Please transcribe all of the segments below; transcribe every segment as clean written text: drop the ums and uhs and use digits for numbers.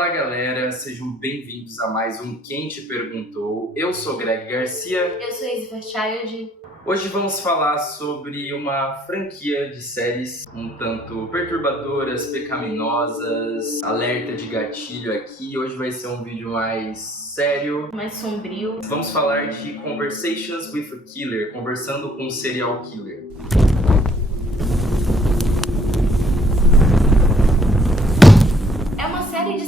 Olá galera, sejam bem-vindos a mais um Quem Te Perguntou. Eu sou Greg Garcia. Eu sou Izzy Fairchild. Hoje vamos falar sobre uma franquia de séries um tanto perturbadoras, pecaminosas, alerta de gatilho aqui. Hoje vai ser um vídeo mais sério, mais sombrio. Vamos falar de Conversations with a Killer, conversando com um serial killer.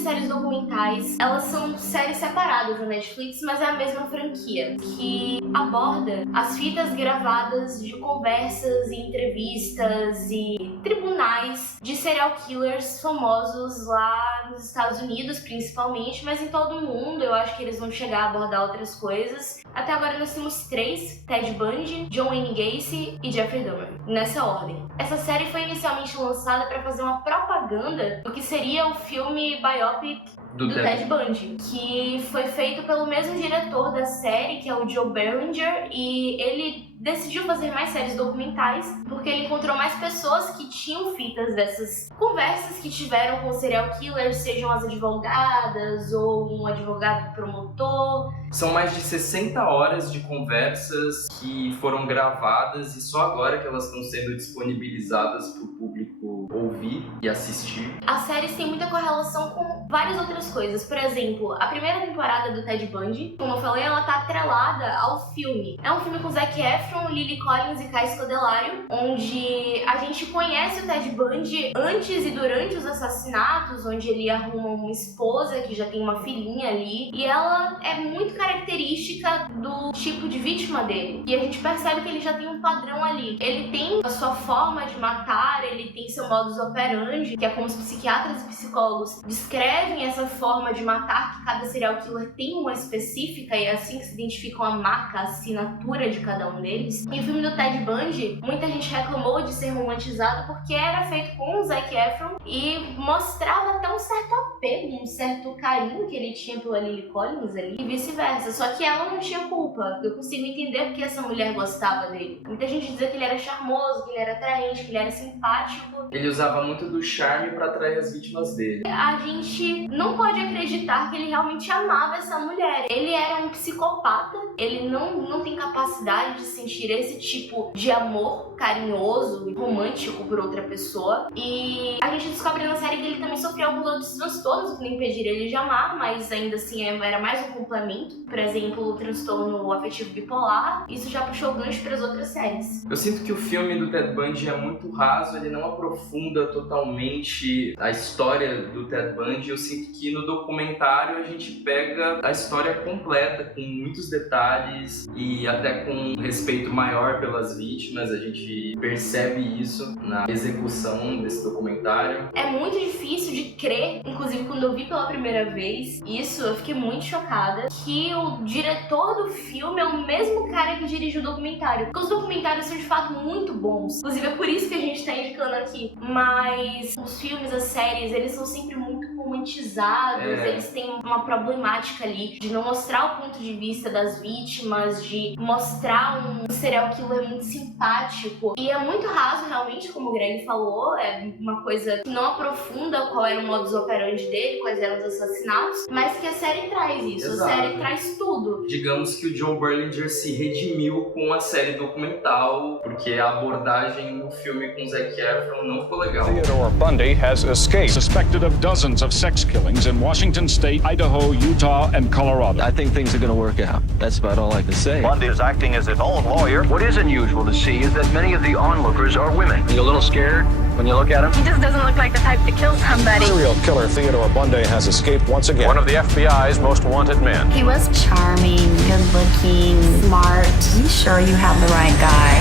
Séries documentais, elas são séries separadas na Netflix, mas é a mesma franquia, que aborda as fitas gravadas de conversas e entrevistas e tribunais de serial killers famosos lá nos Estados Unidos, principalmente, mas em todo o mundo. Eu acho que eles vão chegar a abordar outras coisas. Até agora nós temos 3, Ted Bundy, John Wayne Gacy e Jeffrey Dahmer, nessa ordem. Essa série foi inicialmente lançada para fazer uma propaganda do que seria o filme biopic do Ted Bundy, que foi feito pelo mesmo diretor da série, que é o Joe Berlinger, e ele decidiu fazer mais séries documentais porque ele encontrou mais pessoas que tinham fitas dessas conversas que tiveram com serial killers, sejam as advogadas ou um advogado promotor. São mais de 60 horas de conversas que foram gravadas e só agora que elas estão sendo disponibilizadas para o público ouvir e assistir. As séries têm muita correlação com várias outras coisas. Por exemplo, a primeira temporada do Ted Bundy, como eu falei, ela tá atrelada ao filme. É um filme com Zac Efron, Lily Collins e Kai Scodelario, onde a gente conhece o Ted Bundy antes e durante os assassinatos, onde ele arruma uma esposa que já tem uma filhinha ali, e ela é muito característica do tipo de vítima dele. E a gente percebe que ele já tem um padrão ali. Ele tem a sua forma de matar, ele tem seu modus operandi, que é como os psiquiatras e psicólogos descrevem essa forma de matar, que cada serial killer tem uma específica, e é assim que se identificam a marca, a assinatura de cada um deles. E o filme do Ted Bundy, muita gente reclamou de ser romantizado porque era feito com o Zac Efron e mostrava até um certo apego, um certo carinho que ele tinha pela Lily Collins ali, e vice-versa. Só que ela não tinha culpa. Eu consigo entender porque essa mulher gostava dele. Muita gente dizia que ele era charmoso, que ele era atraente, que ele era simpático. Ele usava muito do charme para atrair as vítimas dele. A gente não pode acreditar que ele realmente amava essa mulher. Ele era um psicopata, ele não tem capacidade de sentir esse tipo de amor carinhoso e romântico por outra pessoa. E a gente descobre na série que ele também sofreu alguns outros transtornos que não impediram ele de amar, mas ainda assim era mais um complemento. Por exemplo, o transtorno afetivo bipolar. Isso já puxou gancho para as outras séries. Eu sinto que o filme do Ted Bundy é muito raso, ele não aprofunda totalmente a história do Ted Bundy. Eu sinto que no documentário a gente pega a história completa, com muitos detalhes e até com um respeito maior pelas vítimas. A gente percebe isso na execução desse documentário. É muito difícil de crer, inclusive quando eu vi pela primeira vez isso, eu fiquei muito chocada, que o diretor do filme é o mesmo cara que dirigiu o documentário. Porque os documentários são de fato muito bons, inclusive é por isso que a gente tá indicando aqui. Mas os filmes, as séries, eles são sempre muito romantizados, eles têm uma problemática ali de não mostrar o ponto de vista das vítimas, de mostrar um serial killer muito simpático. E é muito raso, realmente, como o Greg falou, é uma coisa que não aprofunda qual era o modus operandi dele, quais eram os assassinatos, mas que a série traz isso. Exato. A série traz tudo. Digamos que o Joe Berlinger se redimiu com a série documental, porque a abordagem no filme com Zac Efron não ficou legal. Theodore Bundy has escaped, suspected of dozens of sex killings in Washington State, Idaho, Utah, and Colorado. I think things are going to work out. That's about all I can say. Bundy is acting as his own lawyer. What is unusual to see is that many of the onlookers are women. Are you a little scared when you look at him? He just doesn't look like the type to kill somebody. Serial killer Theodore Bundy has escaped once again. One of the FBI's most wanted men. He was charming, good-looking, smart. Are you sure you have the right guy?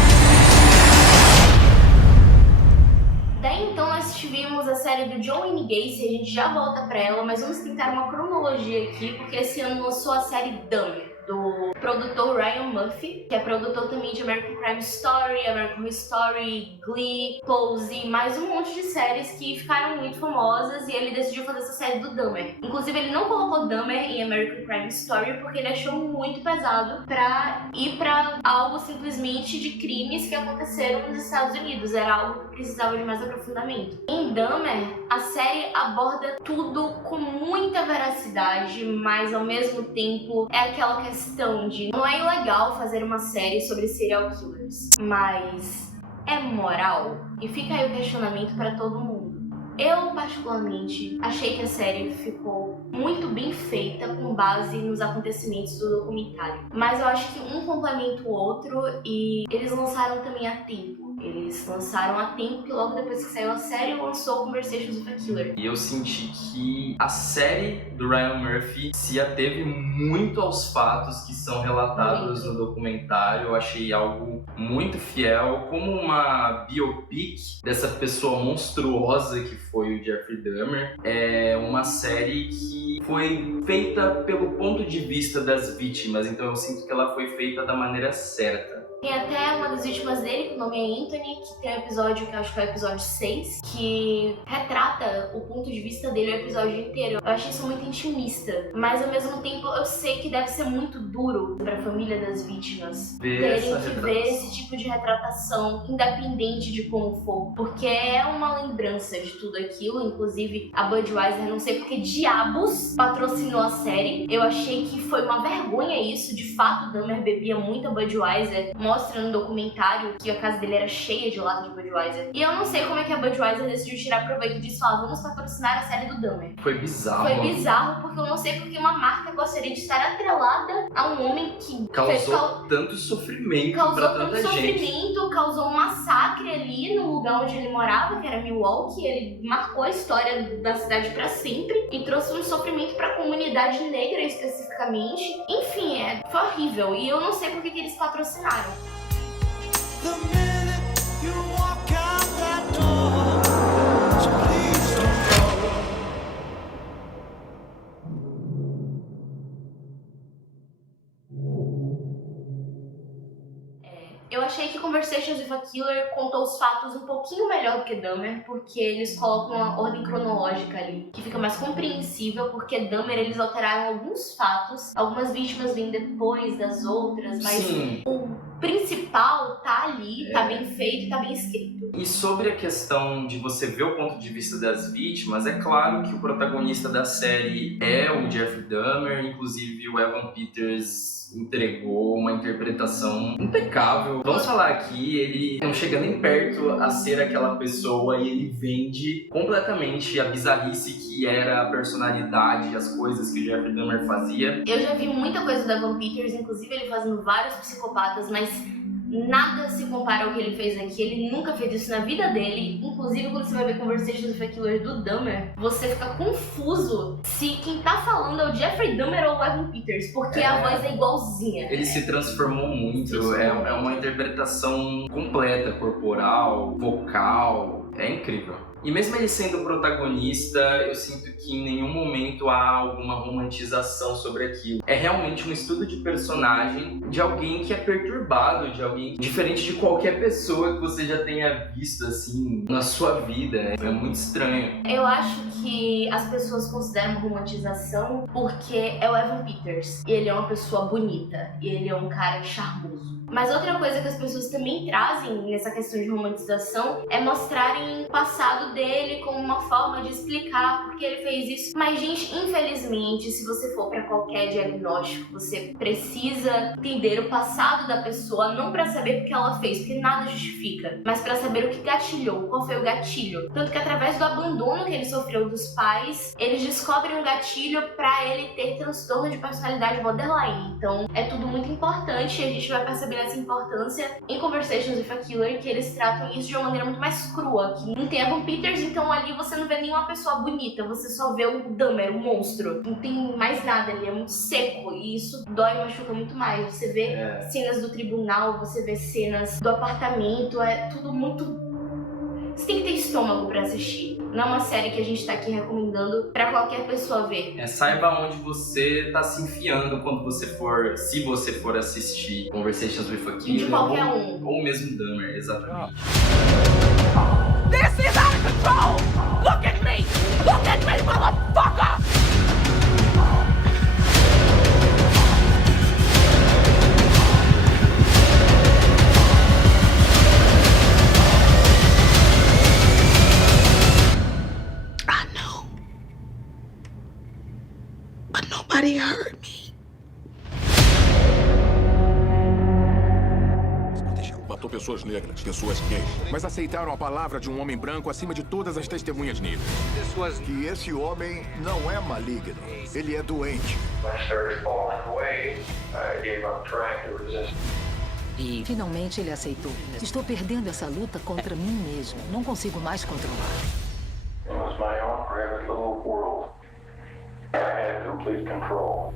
Daí então nós tivemos a série do John Wayne Gacy, a gente já volta pra ela, mas vamos tentar uma cronologia aqui, porque esse ano lançou a série Dahmer, do produtor Ryan Murphy, que é produtor também de American Crime Story, American Horror Story, Glee, Pose, mais um monte de séries que ficaram muito famosas, e ele decidiu fazer essa série do Dahmer. Inclusive, ele não colocou Dahmer em American Crime Story porque ele achou muito pesado pra ir pra algo simplesmente de crimes que aconteceram nos Estados Unidos. Era algo que precisava de mais aprofundamento. Em Dahmer, a série aborda tudo com muita muita veracidade, mas ao mesmo tempo é aquela questão de não é ilegal fazer uma série sobre serial killers, mas é moral? E fica aí o questionamento para todo mundo. Eu, particularmente, achei que a série ficou muito bem feita com base nos acontecimentos do documentário. Mas eu acho que um complementa o outro e eles lançaram também a tempo. Eles lançaram a tempo que logo depois que saiu a série lançou Conversations with a Killer. E eu senti que a série do Ryan Murphy se ateve muito aos fatos que são relatados no documentário. Eu achei algo muito fiel, como uma biopic dessa pessoa monstruosa que foi o Jeffrey Dahmer. É uma série que foi feita pelo ponto de vista das vítimas, então eu sinto que ela foi feita da maneira certa. Tem até uma das vítimas dele, que o nome é Anthony, que tem um episódio, que eu acho que é o episódio 6, que retrata o ponto de vista dele o episódio inteiro. Eu achei isso muito intimista, mas ao mesmo tempo eu sei que deve ser muito duro pra família das vítimas terem que ver esse tipo de retratação, independente de como for, porque é uma lembrança de tudo aquilo. Inclusive a Budweiser, não sei porque diabos patrocinou a série. Eu achei que foi uma vergonha isso. De fato, o Dahmer bebia muita Budweiser, mostra no documentário que a casa dele era cheia de lata de Budweiser. E eu não sei como é que a Budweiser decidiu tirar proveito disso. Vamos patrocinar a série do Dahmer. Foi bizarro. Foi bizarro, porque eu não sei porque uma marca gostaria de estar atrelada a um homem que causou tanto sofrimento pra tanta gente. Causou um massacre ali no lugar onde ele morava, que era Milwaukee. Ele marcou a história da cidade pra sempre e trouxe um sofrimento pra comunidade negra especificamente. Enfim, foi horrível. E eu não sei porque que eles patrocinaram. Eu achei que Conversations with a Killer contou os fatos um pouquinho melhor do que Dahmer, porque eles colocam uma ordem cronológica ali, que fica mais compreensível, porque Dahmer eles alteraram alguns fatos, algumas vítimas vêm depois das outras, mas Sim. O principal tá ali, tá bem feito, tá bem escrito. E sobre a questão de você ver o ponto de vista das vítimas, é claro que o protagonista da série é o Jeffrey Dahmer, inclusive o Evan Peters entregou uma interpretação impecável. Vamos falar aqui, ele não chega nem perto a ser aquela pessoa e ele vende completamente a bizarrice que era a personalidade, as coisas que o Jeffrey Dahmer fazia. Eu já vi muita coisa do Evan Peters, inclusive ele fazendo vários psicopatas, mas nada se compara ao que ele fez aqui. Ele nunca fez isso na vida dele. Inclusive, quando você vai ver Conversations with a Killer do Dahmer, você fica confuso se quem tá falando é o Jeffrey Dahmer ou o Evan Peters, porque a voz é igualzinha. Ele se transformou muito, é uma interpretação completa, corporal, vocal, é incrível. E mesmo ele sendo o protagonista, eu sinto que em nenhum momento há alguma romantização sobre aquilo. É realmente um estudo de personagem de alguém que é perturbado, de alguém diferente de qualquer pessoa que você já tenha visto assim na sua vida. É muito estranho. Eu acho que as pessoas consideram romantização porque é o Evan Peters. Ele é uma pessoa bonita, ele é um cara charmoso. Mas outra coisa que as pessoas também trazem nessa questão de romantização é mostrarem o passado dele como uma forma de explicar por que ele fez isso. Mas, gente, infelizmente, se você for pra qualquer diagnóstico, você precisa entender o passado da pessoa, não pra saber o que ela fez, porque nada justifica, mas pra saber o que gatilhou, qual foi o gatilho. Tanto que através do abandono que ele sofreu dos pais, eles descobrem um gatilho pra ele ter transtorno de personalidade borderline. Então, é tudo muito importante e a gente vai perceber essa importância em Conversations with a Killer, que eles tratam isso de uma maneira muito mais crua, que não tem Evan Peters, então ali você não vê nenhuma pessoa bonita, você só vê o Dahmer, o monstro. Não tem mais nada ali, é muito seco e isso dói e machuca muito mais. Você vê cenas do tribunal, você vê cenas do apartamento, é tudo muito... Você tem que ter estômago pra assistir. Não é uma série que a gente tá aqui recomendando pra qualquer pessoa ver. Saiba onde você tá se enfiando quando você for, se você for assistir Conversations with a Killer. De qualquer ou mesmo Dahmer, exatamente. This is out of control! Look at me! Look at me, motherfucker! but nobody heard me. Matou pessoas negras, pessoas gays, mas aceitaram a palavra de um homem branco acima de todas as testemunhas negras. Que esse homem não é maligno, ele é doente. E finalmente ele aceitou. Estou perdendo essa luta contra mim mesmo. Não consigo mais controlar. It was my own private little world. I had complete control.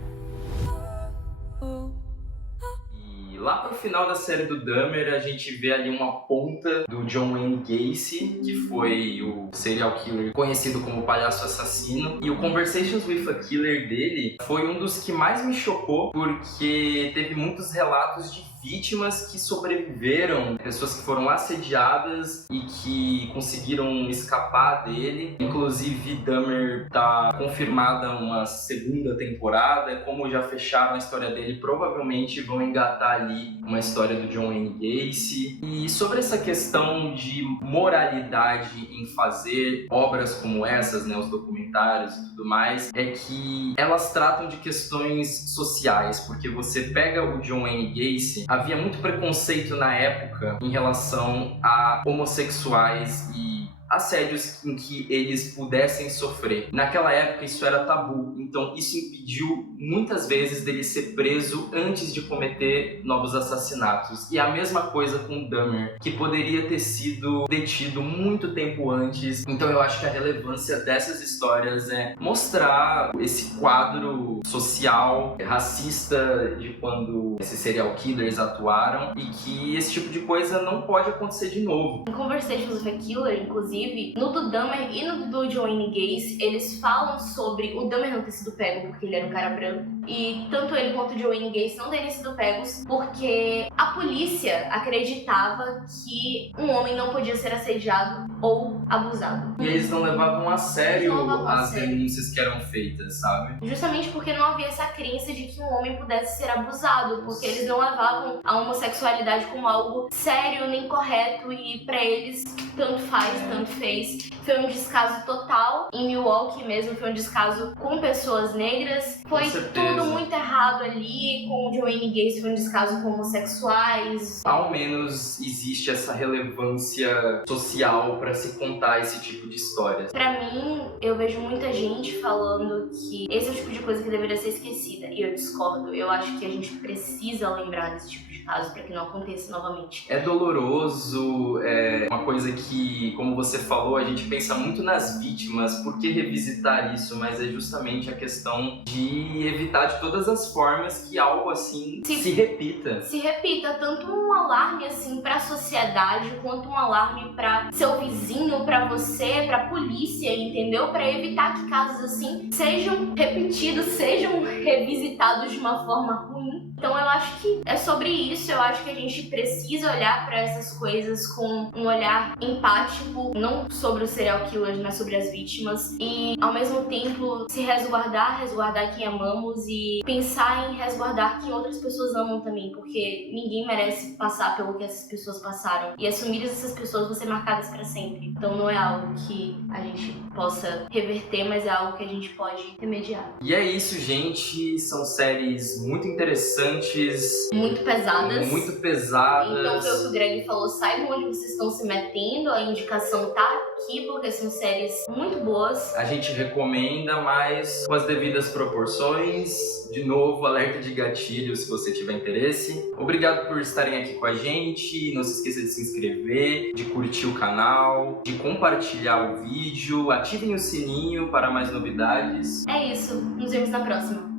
E lá pro final da série do Dahmer, a gente vê ali uma ponta do John Wayne Gacy, que foi o serial killer conhecido como Palhaço Assassino. E o Conversations with a Killer dele foi um dos que mais me chocou, porque teve muitos relatos de vítimas que sobreviveram, pessoas que foram assediadas e que conseguiram escapar dele. Inclusive, Dahmer tá confirmada uma segunda temporada. Como já fecharam a história dele, provavelmente vão engatar ali uma história do John Wayne Gacy. E sobre essa questão de moralidade em fazer obras como essas, né, os documentários e tudo mais, é que elas tratam de questões sociais, porque você pega o John Wayne Gacy, havia muito preconceito na época em relação a homossexuais e assédios em que eles pudessem sofrer. Naquela época isso era tabu, então isso impediu muitas vezes dele ser preso antes de cometer novos assassinatos. E a mesma coisa com Dahmer, que poderia ter sido detido muito tempo antes. Então eu acho que a relevância dessas histórias é mostrar esse quadro social, racista de quando esses serial killers atuaram e que esse tipo de coisa não pode acontecer de novo. Em Conversations with a Killer, inclusive, no do Dahmer e no do John Wayne Gacy, eles falam sobre o Dahmer não ter sido pego porque ele era um cara branco, e tanto ele quanto o John Wayne Gacy não terem sido pegos porque a polícia acreditava que um homem não podia ser assediado ou abusado. E eles não levavam a sério as denúncias que eram feitas, sabe? Justamente porque não havia essa crença de que um homem pudesse ser abusado, porque eles não levavam a homossexualidade como algo sério nem correto, e pra eles tanto faz, tanto fez. Foi um descaso total. Em Milwaukee mesmo foi um descaso com pessoas negras. Foi tudo muito errado ali. Com o John Wayne Gacy foi um descaso com homossexuais. Ao menos existe essa relevância social pra se contar esse tipo de histórias. Pra mim, eu vejo muita gente falando que esse é o tipo de coisa que deveria ser esquecida, e eu discordo. Eu acho que a gente precisa lembrar desse tipo de caso pra que não aconteça novamente. É doloroso, é uma coisa que, como você falou, a gente pensa muito nas vítimas. Por que revisitar isso? Mas é justamente a questão de evitar de todas as formas que algo assim se repita. Se repita, tanto um alarme assim pra sociedade, quanto um alarme pra seu vizinho, pra você, pra polícia, entendeu? Pra evitar que casos assim sejam repetidos, sejam revisitados de uma forma ruim. Então eu acho que é sobre isso. Eu acho que a gente precisa olhar pra essas coisas com um olhar empático, não sobre os serial killers, mas sobre as vítimas, e ao mesmo tempo se resguardar quem amamos e pensar em resguardar quem outras pessoas amam também, porque ninguém merece passar pelo que essas pessoas passaram, e assumir essas pessoas vão ser marcadas pra sempre. Então não é algo que a gente possa reverter, mas é algo que a gente pode remediar. E é isso, gente. São séries muito interessantes, muito pesadas. Então foi o que o Greg falou, saibam onde vocês estão se metendo, a indicação tá aqui, porque são séries muito boas. A gente recomenda, mas com as devidas proporções. De novo, alerta de gatilho se você tiver interesse. Obrigado por estarem aqui com a gente. Não se esqueça de se inscrever, de curtir o canal, de compartilhar o vídeo, ativem o sininho para mais novidades. É isso, nos vemos na próxima.